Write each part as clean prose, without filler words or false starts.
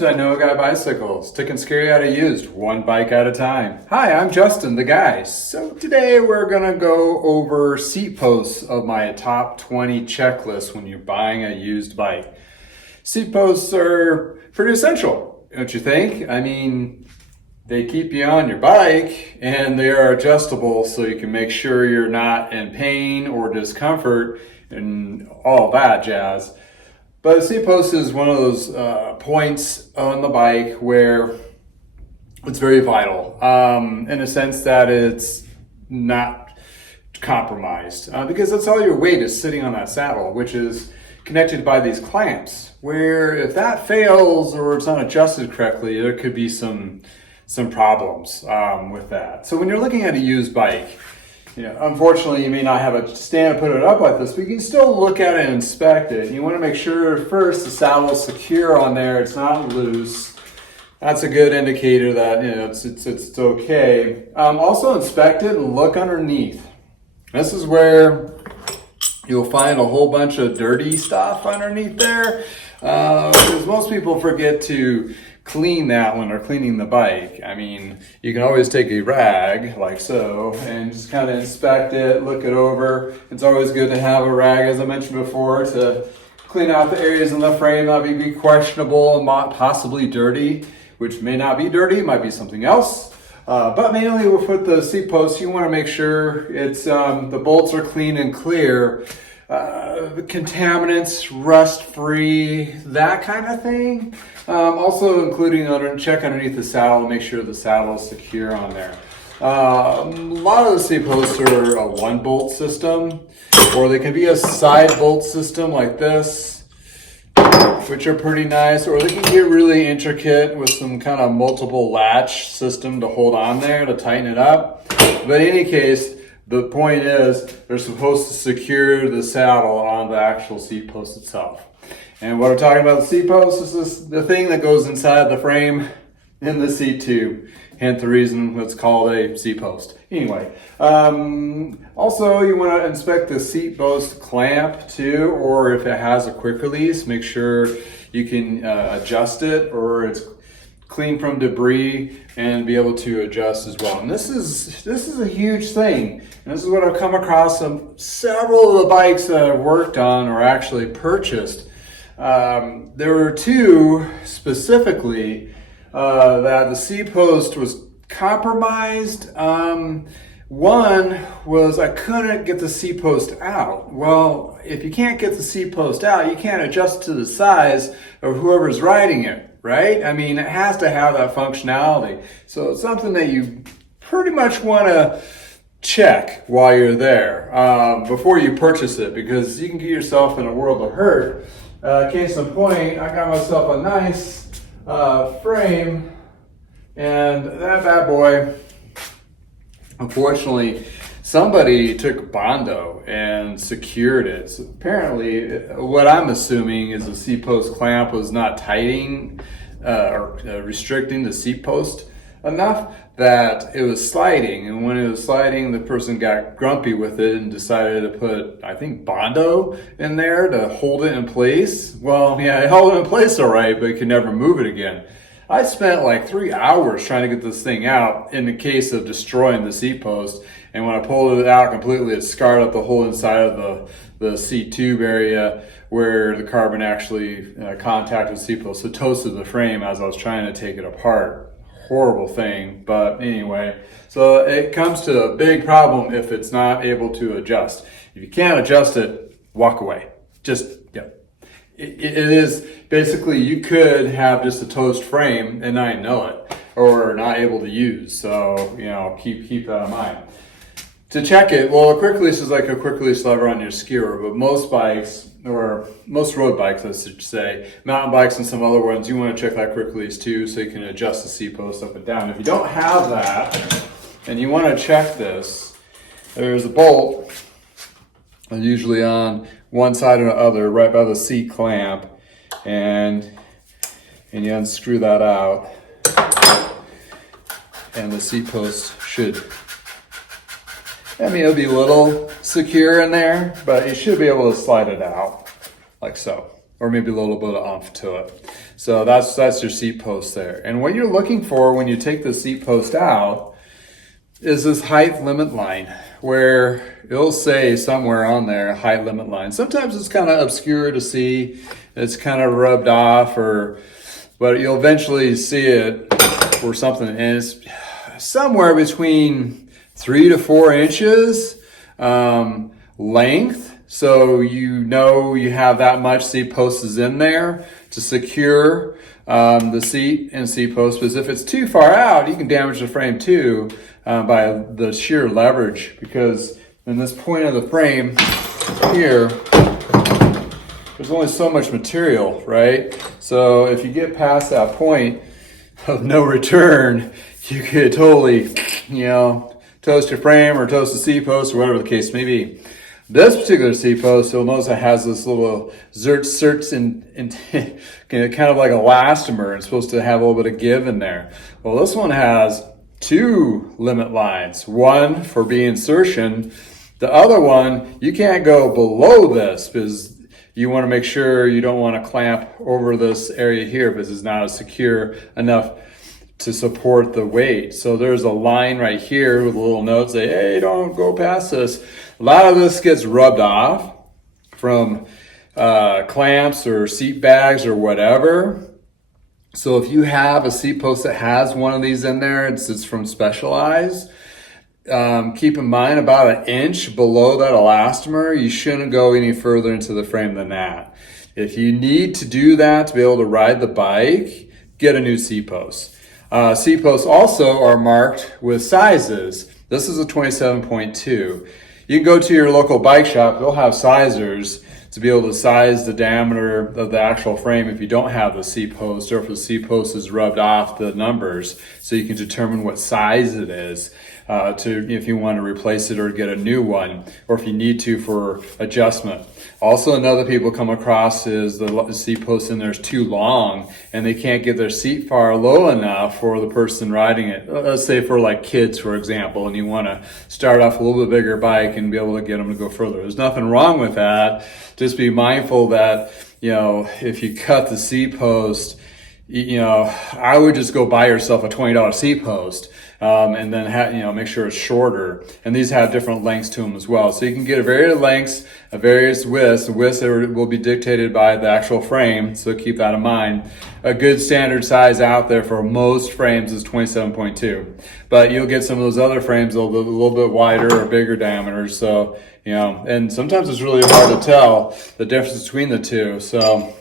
to I Know a Guy Bicycles, Tick and Scary Out of Used, one bike at a time. Hi, I'm Justin, the guy. So today we're gonna go over seat posts of my top 20 checklist when you're buying a used bike. Seat posts are pretty essential, don't you think? I mean, they keep you on your bike and they are adjustable so you can make sure you're not in pain or discomfort and all that jazz. But a seat post is one of those points on the bike where it's very vital in a sense that it's not compromised because that's all your weight is sitting on that saddle, which is connected by these clamps, where if that fails or it's not adjusted correctly, there could be some problems with that. So when you're looking at a used bike, unfortunately, you may not have a stand to put it up like this, but you can still look at it and inspect it. You want to make sure first the saddle is secure on there; it's not loose. That's a good indicator that it's okay. Also, inspect it and look underneath. This is where you'll find a whole bunch of dirty stuff underneath there, because most people forget to clean that when they're cleaning the bike. I mean, you can always take a rag like so and just kind of inspect it, look it over. It's always good to have a rag, as I mentioned before, to clean out the areas in the frame that may be questionable and possibly dirty, which may not be dirty, might be something else. But mainly with the seat posts, you want to make sure it's the bolts are clean and clear. Contaminants, rust-free, that kind of thing. Also including check underneath the saddle to make sure the saddle is secure on there. A lot of the seat posts are a one bolt system, or they can be a side bolt system like this, which are pretty nice, or they can get really intricate with some kind of multiple latch system to hold on there to tighten it up. But in any case, the point is they're supposed to secure the saddle on the actual seat post itself. And what I'm talking about the seat post is the thing that goes inside the frame in the seat tube. Hence the reason it's called a seat post. Anyway, also you want to inspect the seat post clamp too, or if it has a quick release, make sure you can adjust it or it's clean from debris and be able to adjust as well. And this is a huge thing. And this is what I've come across on several of the bikes that I've worked on or actually purchased. There were two specifically that the seat post was compromised. One was I couldn't get the seat post out. Well, if you can't get the seat post out, you can't adjust to the size of whoever's riding it, right? I mean, it has to have that functionality. So it's something that you pretty much want to check while you're there before you purchase it, because you can get yourself in a world of hurt. Case in point, I got myself a nice frame, and that bad boy, unfortunately, somebody took Bondo and secured it. So apparently, what I'm assuming is the seat post clamp was not tightening or restricting the seat post enough that it was sliding. And when it was sliding, the person got grumpy with it and decided to put, I think, Bondo in there to hold it in place. Well, yeah, it held it in place all right, but you could never move it again. I spent like 3 hours trying to get this thing out in the case of destroying the seat post. And when I pulled it out completely, it scarred up the whole inside of the seat tube area where the carbon actually contacted the seat post. So it toasted the frame as I was trying to take it apart. Horrible thing, but anyway, so it comes to a big problem if it's not able to adjust. If you can't adjust it, walk away. It is basically, you could have just a toast frame and not know it, or not able to use. So keep that in mind. To check it, well, a quick release is like a quick release lever on your skewer, but most bikes, or most road bikes, I should say, mountain bikes and some other ones, you want to check that quick release too, so you can adjust the seat post up and down. If you don't have that, and you want to check this, there's a bolt, usually on one side or the other, right by the seat clamp, and you unscrew that out, and the seat post should, it'll be a little secure in there, but you should be able to slide it out like so. or maybe a little bit of oomph to it. So that's your seat post there. And what you're looking for when you take the seat post out is this height limit line, where it'll say somewhere on there, height limit line. Sometimes it's kind of obscure to see, it's kind of rubbed off, but you'll eventually see it or something, and it's somewhere between 3 to 4 inches length. So you know you have that much seat post is in there to secure the seat and seat post. Because if it's too far out, you can damage the frame too by the sheer leverage. Because in this point of the frame here, there's only so much material, right? So if you get past that point of no return, you could totally, toast your frame or toast the seat post or whatever the case may be. This particular seat post, you'll notice it has this little zerts in kind of like elastomer. It's supposed to have a little bit of give in there. Well, this one has 2 limit lines. One for the insertion. The other one, you can't go below this because you want to make sure you don't want to clamp over this area here because it's not secure enough to support the weight. So there's a line right here with a little note say, hey, don't go past this. A lot of this gets rubbed off from clamps or seat bags or whatever. So if you have a seat post that has one of these in there, it's from Specialized, keep in mind about 1 inch below that elastomer, you shouldn't go any further into the frame than that. If you need to do that to be able to ride the bike, get a new seat post. Seat posts also are marked with sizes. This is a 27.2. You can go to your local bike shop, they'll have sizers to be able to size the diameter of the actual frame if you don't have the seat post, or if the seat post is rubbed off the numbers, so you can determine what size it is if you want to replace it or get a new one, or if you need to for adjustment. Also, another people come across is the seat post in there is too long and they can't get their seat far low enough for the person riding it. Let's say for like kids, for example, and you want to start off a little bit bigger bike and be able to get them to go further. There's nothing wrong with that. Just be mindful that, if you cut the seat post, I would just go buy yourself a $20 seat post. And then make sure it's shorter. And these have different lengths to them as well. So you can get various lengths, various widths. The widths will be dictated by the actual frame, so keep that in mind. A good standard size out there for most frames is 27.2. But you'll get some of those other frames a little bit wider or bigger diameters. So, and sometimes it's really hard to tell the difference between the two. So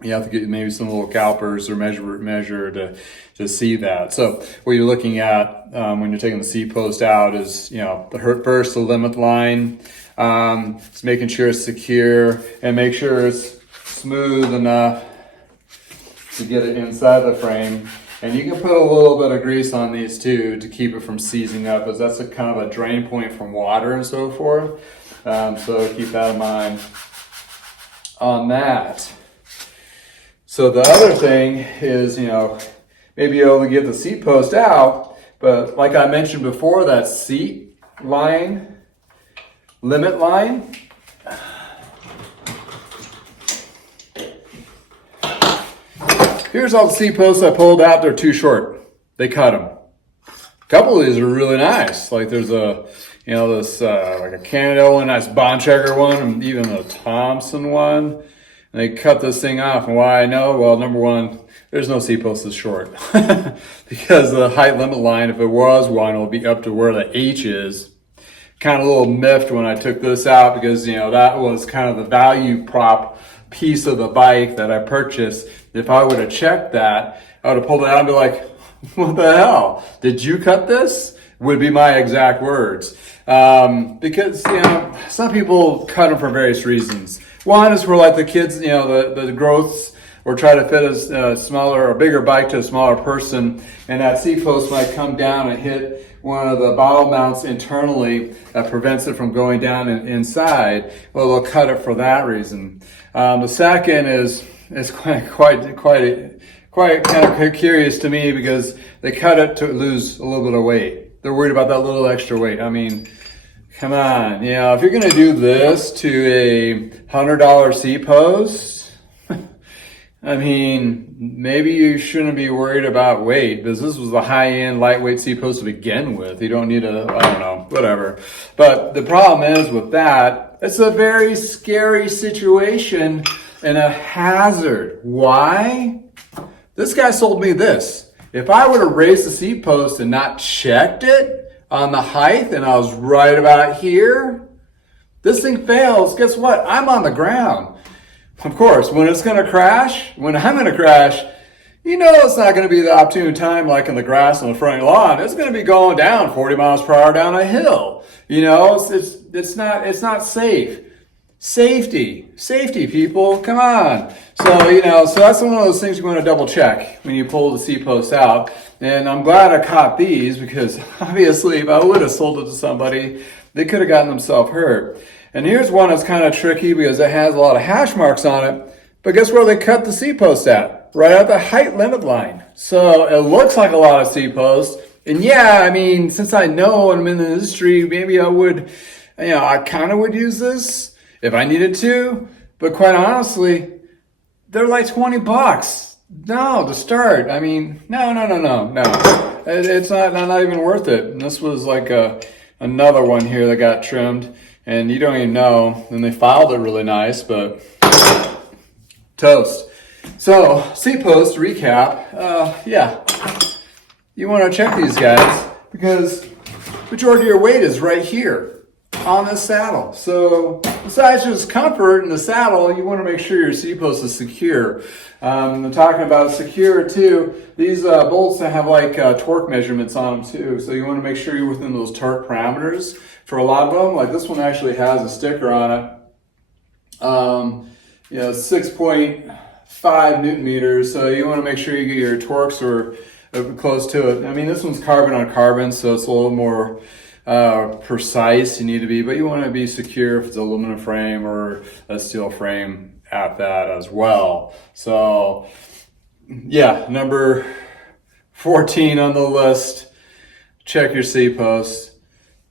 you have to get maybe some little calipers or measure to see that. So what you're looking at when you're taking the seat post out is, the limit line. It's making sure it's secure and make sure it's smooth enough to get it inside the frame. And you can put a little bit of grease on these too to keep it from seizing up, because that's a kind of a drain point from water and so forth. So keep that in mind on that. So the other thing is, maybe you're able to get the seat post out, but like I mentioned before, that seat line, limit line, here's all the seat posts I pulled out. They're too short. They cut them. A couple of these are really nice. Like there's this like a Canada one, nice bond checker one, and even a Thompson one. And they cut this thing off. And why I know? Well, number one, there's no seat post this short. Because the height limit line, if it was one, it will be up to where the H is. Kind of a little miffed when I took this out because, that was kind of the value prop piece of the bike that I purchased. If I would have checked that, I would have pulled it out and be like, what the hell? Did you cut this? Would be my exact words. Because, some people cut them for various reasons. One is for like the kids, the growths, or try to fit a smaller or bigger bike to a smaller person, and that seat post might come down and hit one of the bottle mounts internally that prevents it from going down and inside. Well, they'll cut it for that reason. The second is quite kind of curious to me because they cut it to lose a little bit of weight. They're worried about that little extra weight. I mean, come on, if you're gonna do this to a $100 seat post, I mean, maybe you shouldn't be worried about weight, because this was a high-end lightweight seat post to begin with. You don't need I don't know, whatever. But the problem is with that, it's a very scary situation and a hazard. Why? This guy sold me this. If I would have raised the seat post and not checked it on the height and I was right about here, this thing fails. Guess what? I'm on the ground. Of course, when it's going to crash, when I'm going to crash, you know it's not going to be the opportune time like in the grass on the front lawn. It's going to be going down 40 miles per hour down a hill. You know, it's not safe. Safety, people, come on. So, you know, so that's one of those things you want to double check when you pull the seat post out. And I'm glad I caught these, because obviously if I would have sold it to somebody, they could have gotten themselves hurt. And here's one that's kind of tricky because it has a lot of hash marks on it. But guess where they cut the seat post at? Right at the height limit line. So it looks like a lot of seat posts. And yeah, I mean, since I know I'm in the industry, maybe I would, you know, I kind of would use this if I needed to. But quite honestly, they're like 20 bucks. No, to start. I mean, no. It's not even worth it. And this was like another one here that got trimmed. And you don't even know. And they filed it really nice, but toast. So, seat post recap. Yeah, you want to check these guys because majority of your weight is right here on this saddle. So, besides just comfort in the saddle, you want to make sure your seat post is secure. I'm talking about secure too. These bolts that have like torque measurements on them too. So you want to make sure you're within those torque parameters. For a lot of them, like this one actually has a sticker on it. 6.5 Newton meters. So you want to make sure you get your torques or close to it. I mean, this one's carbon on carbon, so it's a little more precise. You need to be, but you want to be secure if it's an aluminum frame or a steel frame at that as well. So yeah, number 14 on the list, check your seat posts.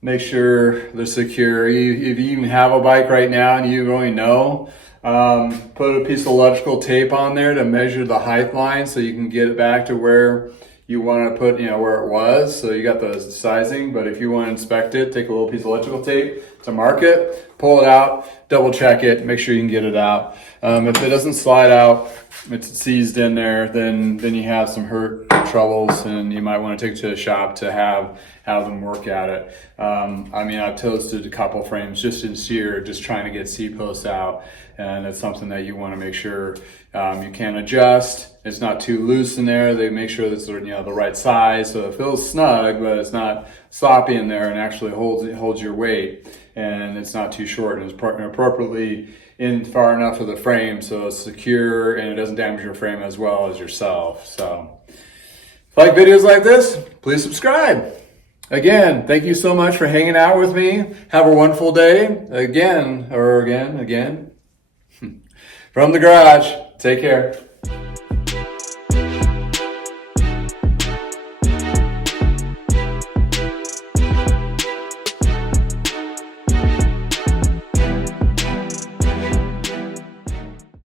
Make sure they're secure. If you even have a bike right now and you don't know, put a piece of electrical tape on there to measure the height line so you can get it back to where you want to put, where it was. So you got the sizing, but if you want to inspect it, take a little piece of electrical tape to mark it, pull it out, double check it, make sure you can get it out. If it doesn't slide out, it's seized in there, then you have some hurt troubles and you might want to take it to the shop to have them work at it. I mean, I've toasted a couple frames just this year, just trying to get seat posts out. And it's something that you want to make sure you can adjust. It's not too loose in there. They make sure that's the right size, so it feels snug, but it's not sloppy in there and actually holds your weight. And it's not too short and it's appropriately in far enough of the frame so it's secure and it doesn't damage your frame as well as yourself. So, if you like videos like this, please subscribe. Again, thank you so much for hanging out with me. Have a wonderful day. Again. From the garage. Take care.